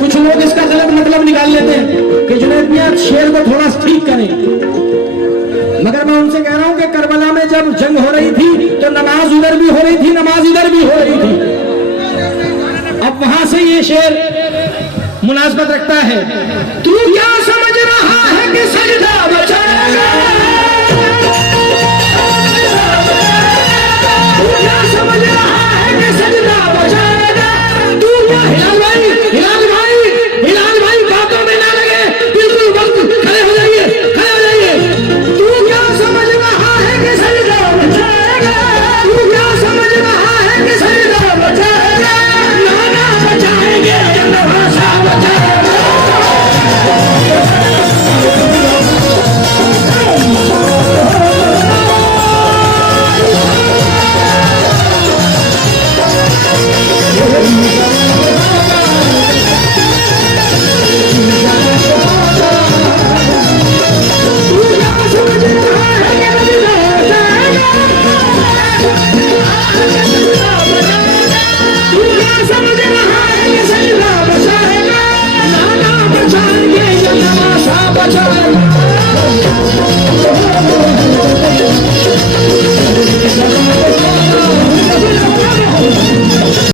कुछ लोग इसका गलत मतलब निकाल लेते हैं कि जुनैद मियां शेर को थोड़ा ठीक करें, मगर मैं उनसे कह रहा हूं कि करबला में जब जंग हो रही थी तो नमाज उधर भी हो रही थी, नमाज इधर भी हो रही थी। अब वहां से ये शेर मुनासबत रखता है, तू क्या समझ रहा है कि सजदा बचाएगा, तू क्या समझ रहा है कि सजदा बचाएगा, तू क्या हिलाल भाई, हिलाल भाई, हिलाल भाई बातों में ना लगे, बिल्कुल वक्त खड़े हो जाइए, खड़े हो जाइए। तू क्या समझ रहा है कि सजदा बचाएगा, तू क्या समझ रहा है कि सजदा बचाएगा, नाना बचाएंगे जनभाषा बचाएगा।